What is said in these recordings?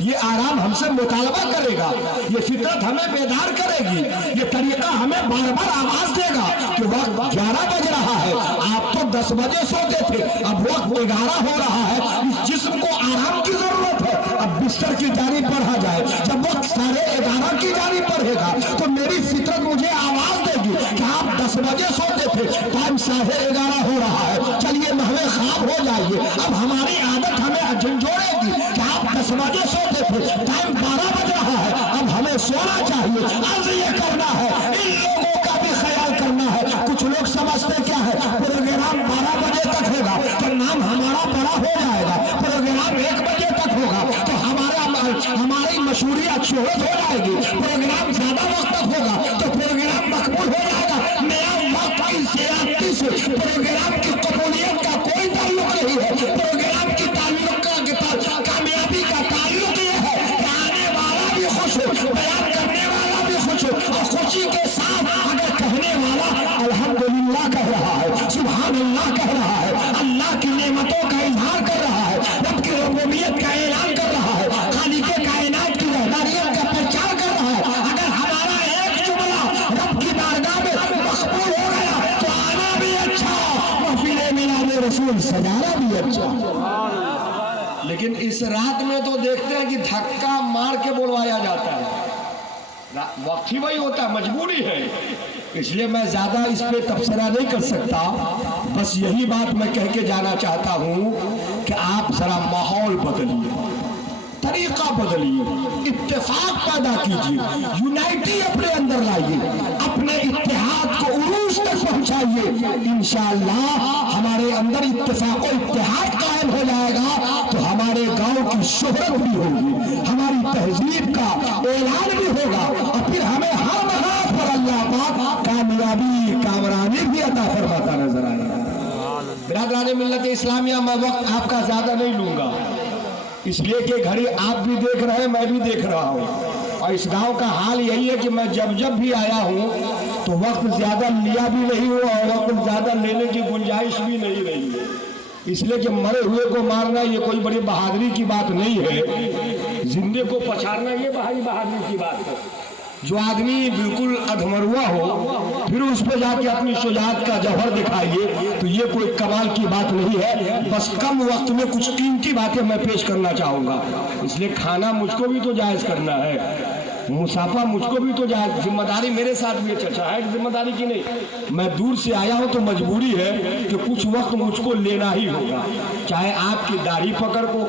یہ آرام ہم سے مطالبہ کرے گا، یہ فطرت ہمیں بیدار کرے گی، یہ طریقہ ہمیں بار بار آواز دے گا کہ وقت 11 بج رہا ہے، آپ تو 10 بجے سوتے تھے، اب وقت 11 ہو رہا ہے، اس جسم کو آرام کی ضرورت ہے، اب بستر کی جانب بڑھا جائے۔ جب وقت 11:30 کی جانب بڑھے گا تو میری فطرت مجھے آواز دے گی کہ آپ 10 بجے سوتے تھے، ٹائم 11:30 ہو رہا ہے، چلیے محو خواب ہو جائیے۔ اب ہماری عادت ہمیں جھنجھوڑے گی کہ آپ 10 بجے سوتے تھے، ٹائم 12 بج رہا ہے، اب ہمیں سونا چاہیے۔ عرض یہ کرنا ہے، ان لوگوں کا بھی خیال کرنا ہے۔ کچھ لوگ سمجھتے کیا ہے، پروگرام 12 بجے تک ہوگا تو نام ہمارا بڑا ہو جائے گا، پروگرام 1 بجے تک ہوگا تو ہماری مشہوریت شہرت ہو جائے گی، پروگرام زیادہ وقت تک ہوگا تو پروگرام مقبول ہو جائے گا۔ میرا وقت کی زیادتی سے پروگرام کی قبولیت کا کوئی تعلق نہیں ہے، پروگرام کی کامیابی کا تعلق یہ ہے کہ آنے والا بھی خوش ہو، بیان کرنے والا بھی خوش ہو، اور خوشی کے ساتھ اگر کہنے والا الحمدللہ کہہ رہا ہے، سبحان اللہ کہہ رہا ہے، اللہ کی نعمتوں کا اظہار کر رہا ہے، رب کی ربوبیت کا اعلان کر رہا ہے، خالق کائنات کی وحدانیت کا پرچار کر رہا ہے، اگر ہمارا ایک جملہ رب کی بارگاہ میں مقبول ہو گیا تو آنا بھی اچھا، محفل میلاد رسول سجانا بھی اچھا۔ لیکن اس رات میں تو دیکھتے ہیں کہ دھکا مار کے بلوایا جاتا ہے، وقت ہی وہی ہوتا ہے، مجبوری ہے، اس لیے میں زیادہ اس پہ تبصرہ نہیں کر سکتا۔ بس یہی بات میں کہہ کے جانا چاہتا ہوں کہ آپ ذرا ماحول بدلیے، طریقہ بدلیے، اتفاق پیدا کیجیے، یونائٹی اپنے اندر لائیے، اپنے اتحاد کو عروج تک پہنچائیے، انشاءاللہ ہمارے اندر اتفاق و اتحاد قائم ہو جائے گا تو ہمارے گاؤں کی شہرت بھی ہوگی، ہماری تہذیب کا اعلان بھی ہوگا، اور پھر ہمیں ہر محاذ پر اللہ پاک کامیابی کامرانی بھی عطا فرماتا نظر آئے گا۔ برادران ملت اسلامیہ، میں وقت آپ کا زیادہ نہیں لوں گا، اس لیے کہ گھڑی آپ بھی دیکھ رہے ہیں، میں بھی دیکھ رہا ہوں، اور اس گاؤں کا حال یہی ہے کہ میں جب بھی آیا ہوں تو وقت زیادہ لیا بھی نہیں ہوا اور وقت زیادہ لینے کی گنجائش بھی نہیں رہی ہے، اس لیے کہ مرے ہوئے کو مارنا یہ کوئی بڑی بہادری کی بات نہیں ہے، زندے کو پچھاڑنا یہ بہادری کی بات ہے۔ جو آدمی بالکل ادھمروا ہو پھر اس پہ جا کے اپنی شجاعت کا جوہر دکھائیے تو یہ کوئی کمال کی بات نہیں ہے۔ بس کم وقت میں کچھ قیمتی باتیں میں پیش کرنا چاہوں گا، اس لیے کھانا مجھ کو بھی تو جائز کرنا ہے، مسافہ مجھ کو بھی تو جائز، ذمہ داری میرے ساتھ بھی چچا ہے، ذمہ داری کی نہیں، میں دور سے آیا ہوں تو مجبوری ہے کہ کچھ وقت مجھ کو لینا ہی ہوگا، چاہے آپ کی داڑھی پکڑ کو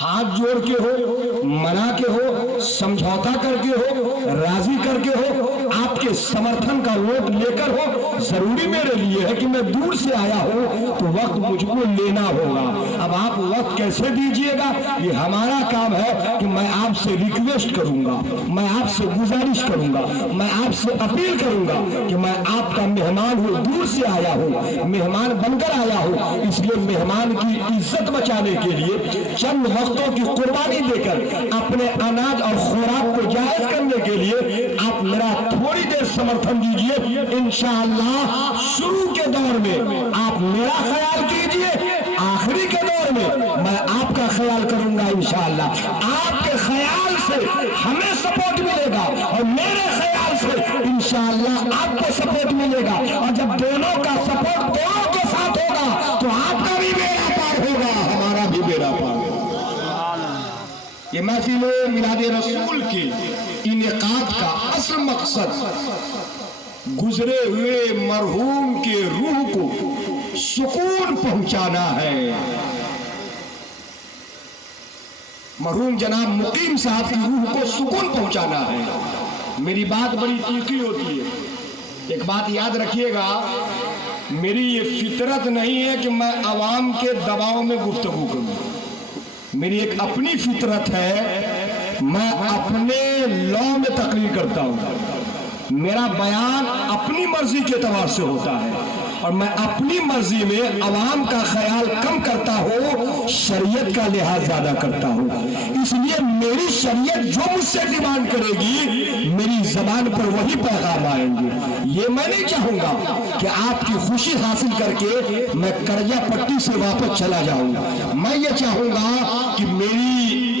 ہاتھ جوڑ کے ہو، منا کے ہو، سمجھوتا کر کے ہو، راضی کر کے ہو، آپ کے سمرتھن کا ووٹ لے کر ہو، ضروری میرے لیے ہے کہ میں دور سے آیا ہوں تو وقت مجھ کو لینا ہوگا۔ اب آپ وقت کیسے دیجئے گا یہ ہمارا کام ہے کہ میں آپ سے ریکویسٹ کروں گا، میں آپ سے گزارش کروں گا، میں آپ سے اپیل کروں گا کہ میں آپ کا مہمان ہوں، دور سے آیا ہوں، مہمان بن کر آیا ہوں، اس لیے مہمان کی عزت بچانے کے لیے چند وقتوں کی قربانی دے کر اپنے اناج اور خوراک کو جائز کرنے کے لیے آپ میرا تھوڑی دیر سمرتھن دیجئے، انشاءاللہ شروع کے دور میں آپ میرا خیال کیجئے، آخری کے دور میں میں آپ کا خیال کروں گا انشاءاللہ۔ آپ کے خیال سے ہمیں سپورٹ ملے گا اور میرے خیال سے انشاءاللہ آپ کو سپورٹ ملے گا، اور جب دونوں کا سپورٹ دونوں کے ساتھ ہوگا تو آپ کا بھی بیڑا پار ہوگا، ہمارا بھی بیڑا پار ہوگا۔ یہ محفل میلاد رسول کی انعقاد کا اصل مقصد گزرے ہوئے مرحوم کے روح کو سکون پہنچانا ہے۔ مرحوم جناب مقیم صاحب کی روح کو سکون پہنچانا ہے۔ میری بات بڑی تیکھی ہوتی ہے، ایک بات یاد رکھیے گا، میری یہ فطرت نہیں ہے کہ میں عوام کے دباؤ میں گفتگو کروں، میری ایک اپنی فطرت ہے، میں اپنے لا میں تقریر کرتا ہوں، میرا بیان اپنی مرضی کے اعتبار سے ہوتا ہے، اور میں اپنی مرضی میں عوام کا خیال کم کرتا ہوں، شریعت کا لحاظ زیادہ کرتا ہوں، اس لیے میری شریعت جو مجھ سے ڈیمانڈ کرے گی میری زبان پر وہی پیغام آئیں گے۔ یہ میں نہیں چاہوں گا کہ آپ کی خوشی حاصل کر کے میں کرجا پٹی سے واپس چلا جاؤں، میں یہ چاہوں گا کہ میری